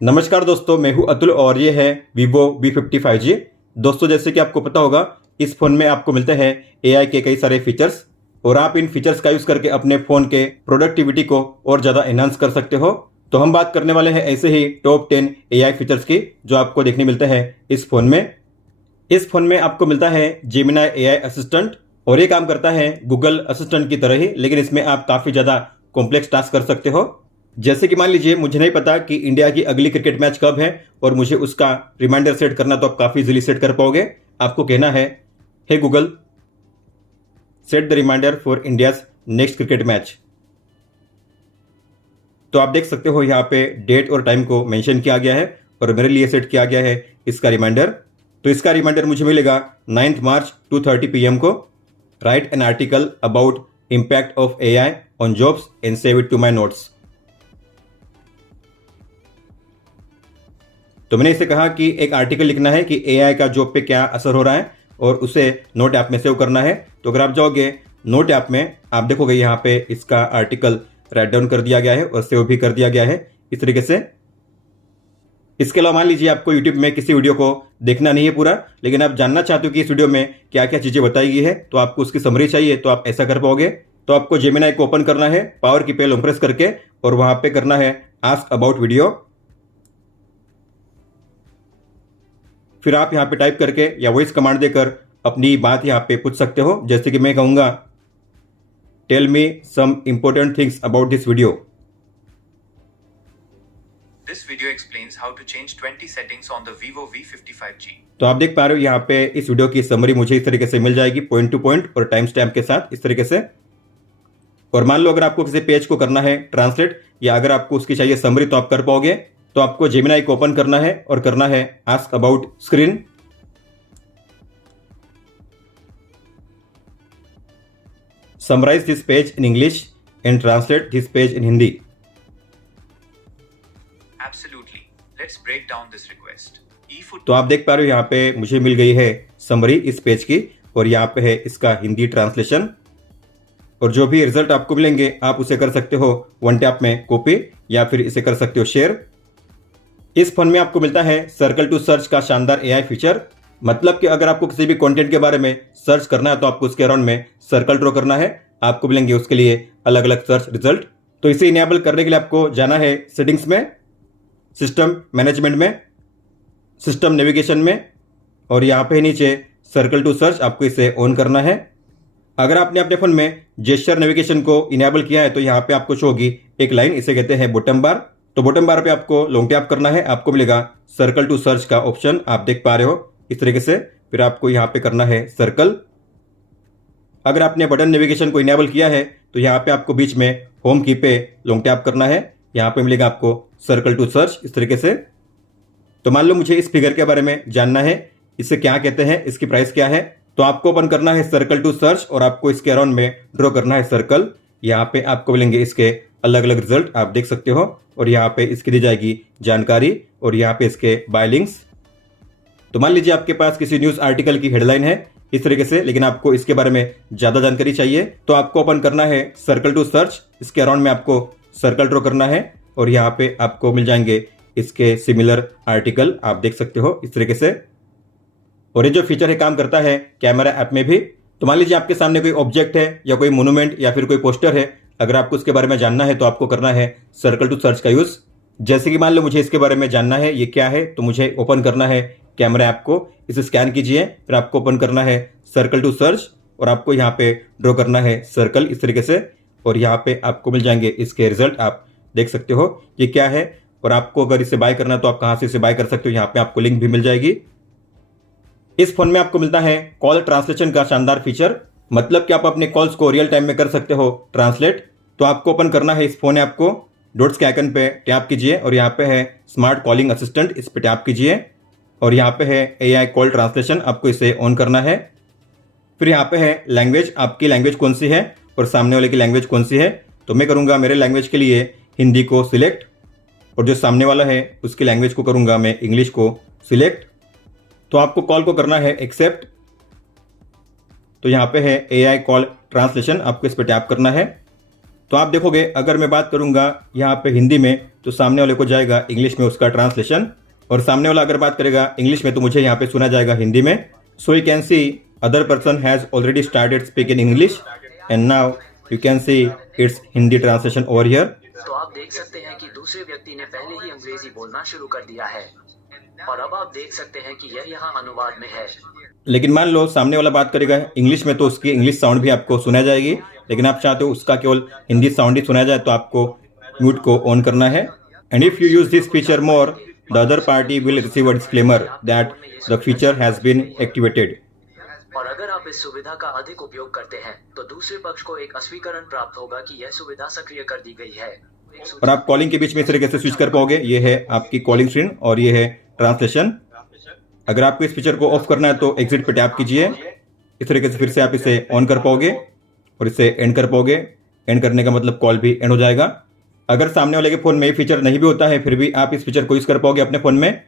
नमस्कार दोस्तों, मैं हूं अतुल और ये है Vivo V55G। दोस्तों, जैसे कि आपको पता होगा, इस फ़ोन में आपको मिलते हैं AI के कई सारे फीचर्स और आप इन फीचर्स का यूज़ करके अपने फ़ोन के प्रोडक्टिविटी को और ज़्यादा एनहांस कर सकते हो। तो हम बात करने वाले हैं ऐसे ही टॉप 10 AI फीचर्स की जो आपको देखने मिलते हैं इस फ़ोन में। इस फ़ोन में आपको मिलता है जेमिनी AI असिस्टेंट और ये काम करता है गूगल असिस्टेंट की तरह ही, लेकिन इसमें आप काफ़ी ज़्यादा कॉम्प्लेक्स टास्क कर सकते हो। जैसे कि मान लीजिए मुझे नहीं पता कि इंडिया की अगली क्रिकेट मैच कब है और मुझे उसका रिमाइंडर सेट करना, तो आप काफ़ी इजीली सेट कर पाओगे। आपको कहना है, hey Google set the reminder for India's next cricket match. तो आप देख सकते हो यहाँ पे डेट और टाइम को मेंशन किया गया है और मेरे लिए सेट किया गया है इसका रिमाइंडर। तो इसका रिमाइंडर मुझे मिलेगा 9 मार्च 2:30 PM को। Write an article about impact of AI on jobs and save it to my notes. तो मैंने इसे कहा कि एक आर्टिकल लिखना है कि AI का जॉब पे क्या असर हो रहा है और उसे नोट ऐप में सेव करना है। तो अगर आप जाओगे नोट ऐप में, आप देखोगे यहाँ पे इसका आर्टिकल राइट डाउन कर दिया गया है और सेव भी कर दिया गया है इस तरीके से। इसके अलावा मान लीजिए आपको YouTube में किसी वीडियो को देखना नहीं है पूरा, लेकिन आप जानना चाहते हो कि इस वीडियो में क्या क्या चीज़ें बताई गई है, तो आपको उसकी समरी चाहिए, तो आप ऐसा कर पाओगे। तो आपको जेमिनी को ओपन करना है पावर की पे लॉन्ग प्रेस करके और वहां पे करना है आस्क अबाउट वीडियो। फिर आप यहाँ पे टाइप करके या वॉइस कमांड देकर अपनी बात यहाँ पे पूछ सकते हो। जैसे कि मैं कहूँगा, tell me some important things about this video. This video explains how to change 20 settings on the Vivo V55G. तो आप देख पा रहे हो यहाँ पे इस वीडियो की समरी मुझे इस तरीके से मिल जाएगी, पॉइंट टू पॉइंट और टाइम स्टैम्प के साथ इस तरीके से। और मान लो अगर आपको किसी पेज को करना है ट्रांसलेट या अगर आपको उसकी चाहिए समरी, तो आप कर पाओगे। तो आपको जेमिनी को ओपन करना है और करना है ask about screen. Summarise this page in English and translate this page in Hindi. Absolutely. Let's break down this request. तो आप देख पा रहे हो यहाँ पे मुझे मिल गई है समरी इस पेज की और यहाँ पे है इसका हिंदी ट्रांसलेशन। और जो भी रिजल्ट आपको मिलेंगे आप उसे कर सकते हो वन टैप में कॉपी या फिर इसे कर सकते हो शेयर। इस फोन में आपको मिलता है सर्कल टू सर्च का शानदार AI फीचर। मतलब कि अगर आपको किसी भी कंटेंट के बारे में सर्च करना है तो आपको उसके अराउंड में सर्कल ड्रॉ करना है, आपको मिलेंगे उसके लिए अलग अलग सर्च रिजल्ट। तो इसे इनेबल करने के लिए आपको जाना है सेटिंग्स में, सिस्टम मैनेजमेंट में, सिस्टम नेविगेशन में और यहाँ पे नीचे सर्कल टू सर्च आपको इसे ऑन करना है। अगर आपने अपने फोन में जेस्चर नेविगेशन को इनेबल किया है तो यहाँ पे आपको शो होगी एक लाइन, इसे कहते हैं बॉटम बार। तो बॉटम बार पे आपको लॉन्ग टैप करना है, आपको मिलेगा सर्कल टू सर्च का ऑप्शन, आप देख पा रहे हो इस तरीके से। फिर आपको यहाँ पे करना है सर्कल। अगर आपने बटन नेविगेशन को इनेबल किया है तो यहाँ पे आपको बीच में होम की पे लॉन्ग टैप करना है, यहाँ पे मिलेगा आपको सर्कल टू सर्च इस तरीके से। तो मान लो मुझे इस फिगर के बारे में जानना है, इसे क्या कहते हैं, इसकी प्राइस क्या है, तो आपको ओपन करना है सर्कल टू सर्च और आपको इसके अराउंड में ड्रॉ करना है सर्कल। यहाँ पे आपको मिलेंगे इसके अलग अलग रिजल्ट, आप देख सकते हो। और यहाँ पे इसकी दी जाएगी जानकारी और यहाँ पे इसके बाय लिंक्स। तो मान लीजिए आपके पास किसी न्यूज़ आर्टिकल की हेडलाइन है इस तरीके से, लेकिन आपको इसके बारे में ज़्यादा जानकारी चाहिए, तो आपको ओपन करना है सर्कल टू सर्च, इसके अराउंड में आपको सर्कल ड्रॉ करना है और यहाँ पे आपको मिल जाएंगे इसके सिमिलर आर्टिकल, आप देख सकते हो इस तरीके से। और ये जो फीचर है काम करता है कैमरा ऐप में भी। तो मान लीजिए आपके सामने कोई ऑब्जेक्ट है या कोई मोनूमेंट या फिर कोई पोस्टर है, अगर आपको उसके बारे में जानना है तो आपको करना है सर्कल टू सर्च का यूज़। जैसे कि मान लो मुझे इसके बारे में जानना है ये क्या है, तो मुझे ओपन करना है कैमरा ऐप को, इसे स्कैन कीजिए, फिर आपको ओपन करना है सर्कल टू सर्च और आपको यहाँ पे ड्रॉ करना है सर्कल इस तरीके से। और यहाँ पे आपको मिल जाएंगे इसके रिजल्ट, आप देख सकते हो ये क्या है। और आपको अगर इसे बाय करना है तो आप कहाँ से इसे बाय कर सकते हो, यहाँ पे आपको लिंक भी मिल जाएगी। इस फोन में आपको मिलता है कॉल ट्रांसलेशन का शानदार फीचर। मतलब कि आप अपने कॉल्स को रियल टाइम में कर सकते हो ट्रांसलेट। तो आपको ओपन करना है इस फोन ऐप को, डॉट्स के आइकन पे टैप कीजिए और यहाँ पे है स्मार्ट कॉलिंग असिस्टेंट, इस पे टैप कीजिए और यहाँ पे है AI कॉल ट्रांसलेशन, आपको इसे ऑन करना है। फिर यहाँ पे है लैंग्वेज, आपकी लैंग्वेज कौन सी है और सामने वाले की लैंग्वेज कौन सी है। तो मैं करूँगा मेरे लैंग्वेज के लिए हिंदी को सिलेक्ट और जो सामने वाला है उसकी लैंग्वेज को करूँगा मैं इंग्लिश को सिलेक्ट। तो आपको कॉल को करना है एक्सेप्ट। तो यहाँ पे है AI कॉल ट्रांसलेशन, आपको इस पर टैप करना है। तो आप देखोगे अगर मैं बात करूँगा यहाँ पे हिंदी में, तो सामने वाले को जाएगा इंग्लिश में उसका ट्रांसलेशन, और सामने वाला अगर बात करेगा इंग्लिश में तो मुझे यहाँ पे सुना जाएगा हिंदी में। So you can see other person has already started speaking English and now you can see it's Hindi translation over here. तो आप देख सकते हैं कि दूसरे व्यक्ति ने पहले ही अंग्रेजी बोलना शुरू कर दिया है और अब आप देख सकते हैं कि यह यहाँ अनुवाद में है। लेकिन मान लो सामने वाला बात करेगा इंग्लिश में तो उसकी इंग्लिश साउंड भी आपको सुना जाएगी, लेकिन आप चाहते हो उसका केवल हिंदी साउंड ही सुना जाए तो आपको म्यूट को ऑन करना है। And if you use this feature more the other party will receive a disclaimer that the feature has been activated. और अगर आप इस सुविधा का अधिक उपयोग करते हैं तो दूसरे पक्ष को एक स्पष्टीकरण प्राप्त होगा कि यह सुविधा सक्रिय कर दी गई है। और आप कॉलिंग के बीच में इस तरीके से स्विच कर पाओगे। ये है आपकी कॉलिंग स्क्रीन और ये है ट्रांसलेशन। अगर आपको इस फीचर को ऑफ करना है तो एग्जिट पे टैप कीजिए। इस तरीके से फिर से आप इसे ऑन कर पाओगे और इसे एंड कर पाओगे। एंड करने का मतलब कॉल भी एंड हो जाएगा। अगर सामने वाले के फोन में ये फीचर नहीं भी होता है फिर भी आप इस फीचर को यूज कर पाओगे अपने फोन में।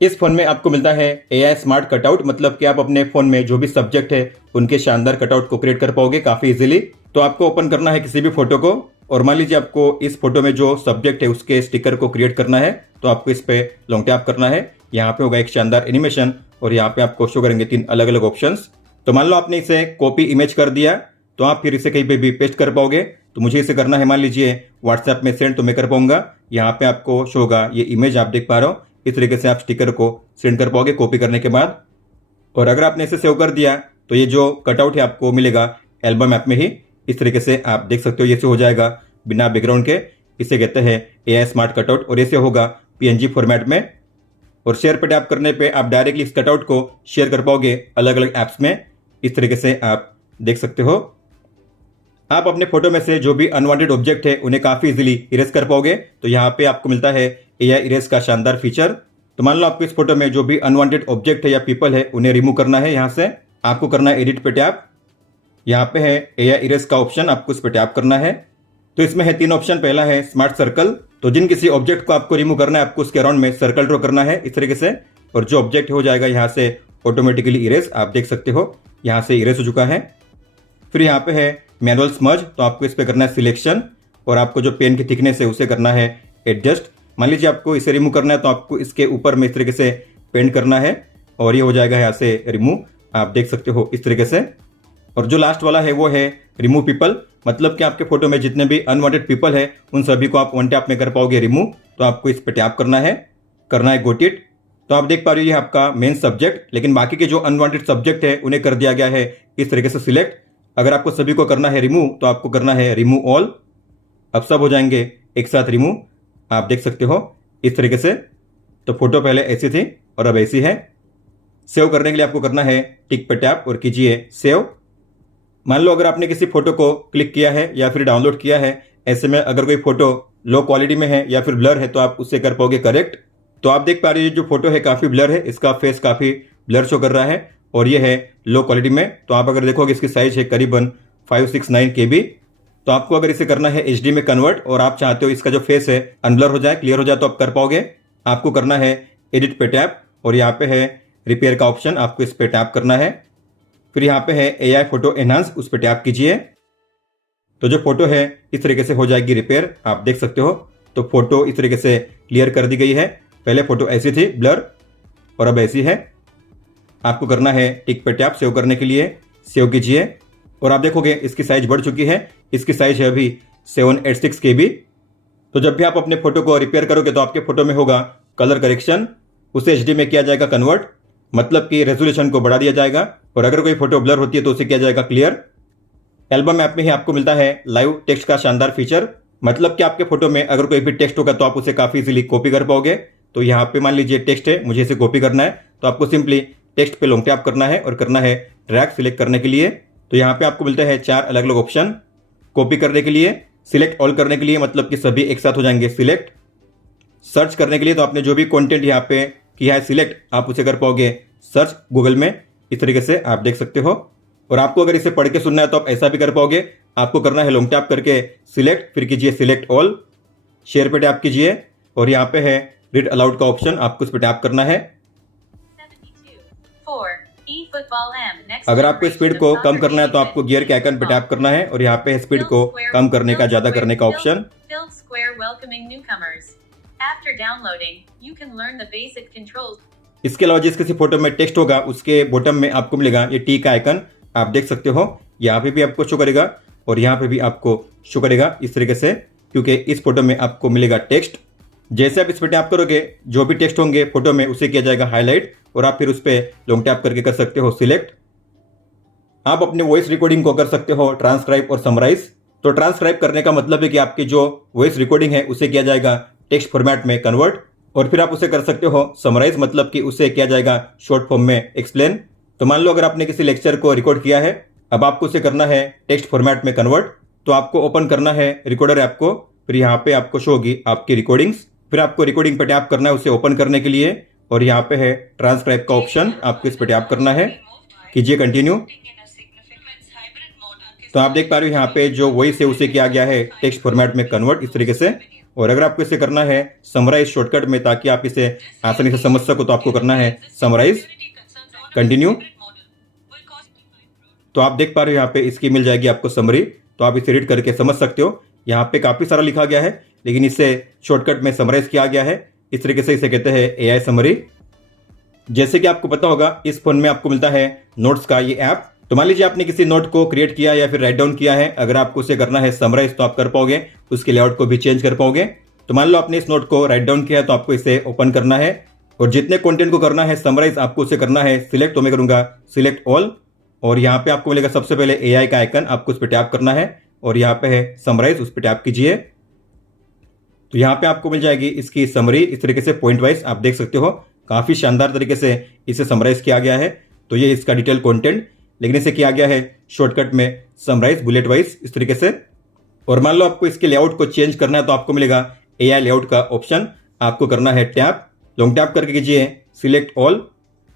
इस फोन में आपको मिलता है AI स्मार्ट कटआउट, मतलब कि आप अपने फोन में जो भी सब्जेक्ट है उनके शानदार कटआउट को क्रिएट कर पाओगे काफी इजीली। तो आपको ओपन करना है किसी भी फोटो को और मान लीजिए आपको इस फोटो में जो सब्जेक्ट है उसके स्टिकर को क्रिएट करना है तो आपको इस पे लॉन्ग टैप करना है। यहाँ पे होगा एक शानदार एनिमेशन और यहाँ पे आपको शो करेंगे 3 अलग अलग ऑप्शंस। तो मान लो आपने इसे कॉपी इमेज कर दिया तो आप फिर इसे कहीं पे भी पेस्ट कर पाओगे। तो मुझे इसे करना है मान लीजिए व्हाट्सएप में सेंड, तो मैं कर पाऊंगा। यहाँ पे आपको शो होगा ये इमेज आप देख पा रहे हो। इस तरीके से आप स्टिकर को सेंड कर पाओगे कॉपी करने के बाद। और अगर आपने इसे सेव कर दिया तो ये जो कटआउट है आपको मिलेगा एल्बम ऐप में ही। इस तरीके से आप देख सकते हो ये से हो जाएगा बिना बैकग्राउंड के। इसे कहते हैं AI स्मार्ट कटआउट और ऐसे होगा PNG फॉर्मेट में। और शेयर पे टैप करने पे आप डायरेक्टली इस कटआउट को शेयर कर पाओगे अलग अलग ऐप्स में। इस तरीके से आप देख सकते हो। आप अपने फोटो में से जो भी अनवांटेड ऑब्जेक्ट है उन्हें काफी इजीली इरेज कर पाओगे। तो यहाँ पे आपको मिलता है AI इरेज का शानदार फीचर। तो मान लो आपको इस फोटो में जो भी अनवांटेड ऑब्जेक्ट है या पीपल है उन्हें रिमूव करना है। यहाँ से आपको करना है एडिट पे टैप। यहाँ पे है AI इरेज का ऑप्शन, आपको इस पे टैप करना है। तो इसमें है 3 ऑप्शन। पहला है स्मार्ट सर्कल, तो जिन किसी ऑब्जेक्ट को आपको रिमूव करना है आपको उसके अराउंड में सर्कल ड्रॉ करना है इस तरीके से, और जो ऑब्जेक्ट हो जाएगा यहाँ से ऑटोमेटिकली इरेज। आप देख सकते हो यहाँ से इरेज हो चुका है। फिर यहाँ पे है मैनुअल स्मर्ज, तो आपको इस पे करना है सिलेक्शन और आपको जो पेन की थिकनेस है उसे करना है एडजस्ट। मान लीजिए आपको इसे रिमूव करना है तो आपको इसके ऊपर में इस तरीके से पेंट करना है और ये हो जाएगा यहाँ से रिमूव। आप देख सकते हो इस तरीके से। और जो लास्ट वाला है वो है रिमूव पीपल, मतलब कि आपके फोटो में जितने भी अनवांटेड पीपल है उन सभी को आप वन टैप में कर पाओगे रिमूव। तो आपको इस पे टैप करना है गोट इट। तो आप देख पा रहे हो ये आपका मेन सब्जेक्ट, लेकिन बाकी के जो अनवांटेड सब्जेक्ट है उन्हें कर दिया गया है इस तरीके से सिलेक्ट। अगर आपको सभी को करना है रिमूव तो आपको करना है रिमूव ऑल। अब सब हो जाएंगे एक साथ रिमूव। आप देख सकते हो इस तरीके से। तो फोटो पहले ऐसी थी और अब ऐसी है। सेव करने के लिए आपको करना है टिक पे टैप और कीजिए सेव। मान लो अगर आपने किसी फोटो को क्लिक किया है या फिर डाउनलोड किया है, ऐसे में अगर कोई फोटो लो क्वालिटी में है या फिर ब्लर है तो आप उससे कर पाओगे करेक्ट। तो आप देख पा रहे हो जो फोटो है काफी ब्लर है, इसका फेस काफी ब्लर शो कर रहा है और ये है लो क्वालिटी में। तो आप अगर देखोगे इसकी साइज है करीबन 569 KB। तो आपको अगर इसे करना है HD में कन्वर्ट और आप चाहते हो इसका जो फेस है अनब्लर हो जाए, क्लियर हो जाए, तो आप कर पाओगे। आपको करना है एडिट पे टैप और यहाँ पे है रिपेयर का ऑप्शन, आपको इस पे टैप करना है। फिर यहाँ पे है AI फोटो एनहांस, उस पर टैप कीजिए। तो जो फोटो है इस तरीके से हो जाएगी रिपेयर। आप देख सकते हो तो फोटो इस तरीके से क्लियर कर दी गई है। पहले फोटो ऐसी थी ब्लर और अब ऐसी है। आपको करना है टिक पे टैप सेव करने के लिए, सेव कीजिए और आप देखोगे इसकी साइज बढ़ चुकी है। इसकी साइज है अभी 786 KB। तो जब भी आप अपने फोटो को रिपेयर करोगे तो आपके फोटो में होगा कलर करेक्शन, उसे HD में किया जाएगा कन्वर्ट, मतलब कि रेजोल्यूशन को बढ़ा दिया जाएगा। और अगर कोई फोटो ब्लर होती है तो उसे किया जाएगा क्लियर। एल्बम ऐप में ही आपको मिलता है लाइव टेक्स्ट का शानदार फीचर, मतलब कि आपके फोटो में अगर कोई भी टेक्स्ट होगा तो आप उसे काफी इजीली कॉपी कर पाओगे। तो यहाँ पे मान लीजिए टेक्स्ट है, मुझे इसे कॉपी करना है तो आपको सिंपली टेक्स्ट पे लॉन्ग टैप करना है और करना है ड्रैग सिलेक्ट करने के लिए। तो यहाँ पे आपको मिलता है 4 अलग अलग ऑप्शन कॉपी करने के लिए, सिलेक्ट ऑल करने के लिए मतलब कि सभी एक साथ हो जाएंगे सिलेक्ट, सर्च करने के लिए तो आपने जो भी कंटेंट यहाँ पे किया है सिलेक्ट आप उसे कर पाओगे सर्च गूगल में। इस तरीके से आप देख सकते हो। और आपको अगर इसे पढ़ के सुनना है तो आप ऐसा भी कर पाओगे। आपको करना है लॉन्ग टैप करके सिलेक्ट, फिर कीजिए सिलेक्ट ऑल, शेयर पे टैप कीजिए और यहाँ पे है रीड अलाउड का ऑप्शन, आपको इस पे टैप करना है। अगर आपको स्पीड को कम करना है तो आपको गियर के आइकन पे टैप करना है और यहाँ पे स्पीड को कम करने का ज्यादा करने का option. square welcoming newcomers. After downloading, you can learn the basic controls. इसके अलावा जिस किसी फोटो में टेक्स्ट होगा उसके बॉटम में आपको मिलेगा ये टी का आइकन, आप देख सकते हो। यहाँ पे भी आपको शो करेगा और यहाँ पे भी आपको शो करेगा इस तरीके से, क्योंकि इस फोटो में आपको मिलेगा टेक्स्ट। जैसे आप इस पर टैप करोगे जो भी टेक्स्ट होंगे फोटो में उसे किया जाएगा हाईलाइट और आप फिर उस पर लॉन्ग टैप करके कर सकते हो सिलेक्ट। आप अपने वॉइस रिकॉर्डिंग को कर सकते हो ट्रांसक्राइब और समराइज। तो ट्रांसक्राइब करने का मतलब है कि आपकी जो वॉइस रिकॉर्डिंग है उसे किया जाएगा टेक्स्ट फॉर्मेट में कन्वर्ट, और फिर आप उसे कर सकते हो समराइज, मतलब कि उसे किया जाएगा शॉर्ट फॉर्म में एक्सप्लेन। तो मान लो अगर आपने किसी लेक्चर को रिकॉर्ड किया है, अब आपको उसे करना है टेक्स्ट फॉर्मेट में कन्वर्ट, तो आपको ओपन करना है रिकॉर्डर ऐप को, फिर यहाँ पे आपको शो होगी आपकी रिकॉर्डिंग्स, फिर आपको रिकॉर्डिंग पे टैप करना है उसे ओपन करने के लिए, और यहाँ पे है ट्रांसक्राइब का ऑप्शन, आपको इस पे टैप करना है, कीजिए कंटिन्यू। तो आप देख पा रहे हो यहाँ पे जो वॉइस है उसे किया गया है टेक्स्ट फॉर्मेट में कन्वर्ट इस तरीके से। और अगर आपको इसे करना है समराइज शॉर्टकट में ताकि आप इसे आसानी से समझ सको, तो आपको करना है समराइज, कंटिन्यू। तो आप देख पा रहे हो यहाँ पे इसकी मिल जाएगी आपको समरी, तो आप इसे रीड करके समझ सकते हो। यहाँ पे काफी सारा लिखा गया है लेकिन इसे शॉर्टकट में समराइज किया गया है, इस तरीके से इसे कहते हैं AI समरी। जैसे कि आपको पता होगा इस फोन में आपको मिलता है नोट्स का ये ऐप। तो मान लीजिए आपने किसी नोट को क्रिएट किया या फिर राइट डाउन किया है, अगर आपको उसे करना है समराइज तो आप कर पाओगे, उसके लेआउट को भी चेंज कर पाओगे। तो मान लो आपने इस नोट को राइट डाउन किया है तो आपको इसे ओपन करना है, और जितने कंटेंट को करना है समराइज आपको उसे करना है सिलेक्ट, तो मैं करूंगा सिलेक्ट ऑल, और यहाँ पे आपको मिलेगा सबसे पहले AI का आइकन, आपको उस पर टैप करना है और यहाँ पे है समराइज, उस पर टैप कीजिए। तो यहाँ पे आपको मिल जाएगी इसकी समरी इस तरीके से पॉइंट वाइज, आप देख सकते हो काफी शानदार तरीके से इसे समराइज किया गया है। तो ये इसका डिटेल कंटेंट, लेकिन इसे किया गया है शॉर्टकट में समराइज बुलेट वाइज इस तरीके से। और मान लो आपको इसके लेआउट को चेंज करना है तो आपको मिलेगा AI लेआउट का ऑप्शन, आपको करना है टैप, लॉन्ग टैप करके कीजिए सिलेक्ट ऑल,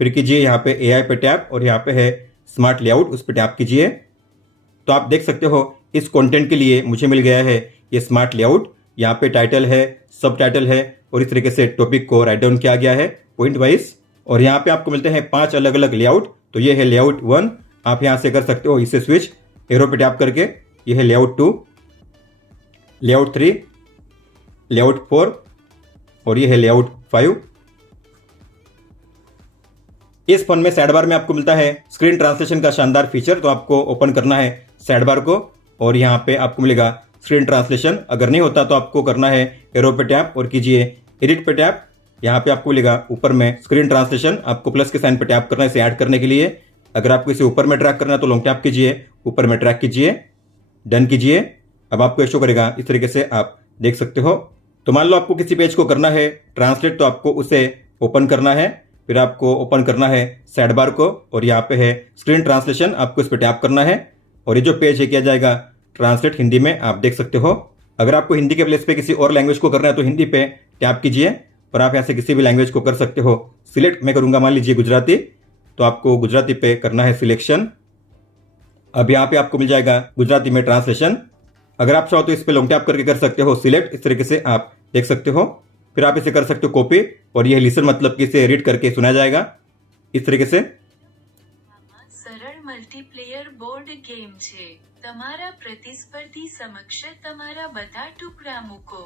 फिर कीजिए यहाँ पे AI पे टैप और यहाँ पे है स्मार्ट लेआउट, उस पर टैप कीजिए। तो आप देख सकते हो इस कंटेंट के लिए मुझे मिल गया है ये स्मार्ट लेआउट, यहाँ पे टाइटल है, सब टाइटल है, और इस तरीके से टॉपिक को राइट डाउन किया गया है पॉइंट वाइज। और यहाँ पे आपको मिलते हैं 5 अलग अलग लेआउट, तो ये है लेआउट 1, आप यहाँ से कर सकते हो इसे स्विच एरो पे टैप करके, ये है लेआउट 2, लेआउट 3, लेआउट 4 और ये है लेआउट 5। इस फोन में साइड बार में आपको मिलता है स्क्रीन ट्रांसलेशन का शानदार फीचर, तो आपको ओपन करना है साइड बार को और यहाँ पे आपको मिलेगा स्क्रीन ट्रांसलेशन। अगर नहीं होता तो आपको करना है एरो पे टैप और कीजिए एडिट पे टैप, यहाँ पे आपको मिलेगा ऊपर में स्क्रीन ट्रांसलेशन, आपको प्लस के साइन पे टैप करना है इसे ऐड करने के लिए। अगर आपको इसे ऊपर में ट्रैक करना है तो लॉन्ग टैप कीजिए, ऊपर में ट्रैक कीजिए, डन कीजिए, अब आपको शो करेगा इस तरीके से, आप देख सकते हो। तो मान लो आपको किसी पेज को करना है ट्रांसलेट, तो आपको उसे ओपन करना है, फिर आपको ओपन करना है साइड बार को और यहाँ पे है स्क्रीन ट्रांसलेशन, आपको इस पर टैप करना है और ये जो पेज है किया जाएगा ट्रांसलेट हिंदी में, आप देख सकते हो। अगर आपको हिंदी के प्लेस पे किसी और लैंग्वेज को करना है तो हिंदी पे टैप कीजिए और आप यहाँ से किसी भी लैंग्वेज को कर सकते हो सिलेक्ट। मैं करूंगा मान लीजिए गुजराती, तो आपको गुजराती पे करना है सिलेक्शन। अब यहाँ पे आपको मिल जाएगा गुजराती में ट्रांसलेशन। अगर आप चाहो तो इस पे लॉन्ग टैप करके कर सकते हो सिलेक्ट, इस तरीके से आप देख सकते हो। फिर आप इसे कर सकते हो कॉपी और यह लिसन मतलब कि इसे रीड करके सुना जाएगा इस तरीके से। સરળ મલ્ટીપ્લેયર બોર્ડ ગેમ છે. તમારા પ્રતિસ્પર્ધી સમક્ષ તમારા બધા ટુકડા મૂકો.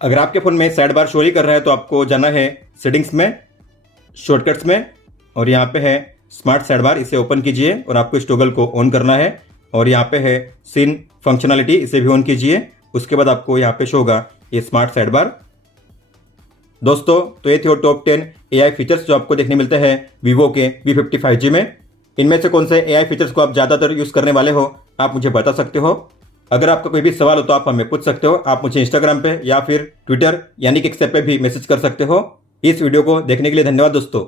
अगर आपके फोन में साइड बार शो ही कर रहा है तो आपको जाना है सेटिंग्स में, शॉर्टकट्स में, और यहाँ पे है स्मार्ट साइड बार, इसे ओपन कीजिए और आपको इस टॉगल को ऑन करना है। और यहाँ पे है सीन फंक्शनलिटी, इसे भी ऑन कीजिए। उसके बाद आपको यहाँ पे शो होगा ये स्मार्ट साइड बार। दोस्तों, तो ये थे टॉप 10 AI फीचर्स जो आपको देखने मिलते हैं वीवो के V50 में। इनमें से कौन से AI फीचर्स को आप ज़्यादातर यूज़ करने वाले हो, आप मुझे बता सकते हो। अगर आपका कोई भी सवाल हो तो आप हमें पूछ सकते हो। आप मुझे इंस्टाग्राम पे या फिर ट्विटर यानी कि एक्स पे भी मैसेज कर सकते हो। इस वीडियो को देखने के लिए धन्यवाद दोस्तों।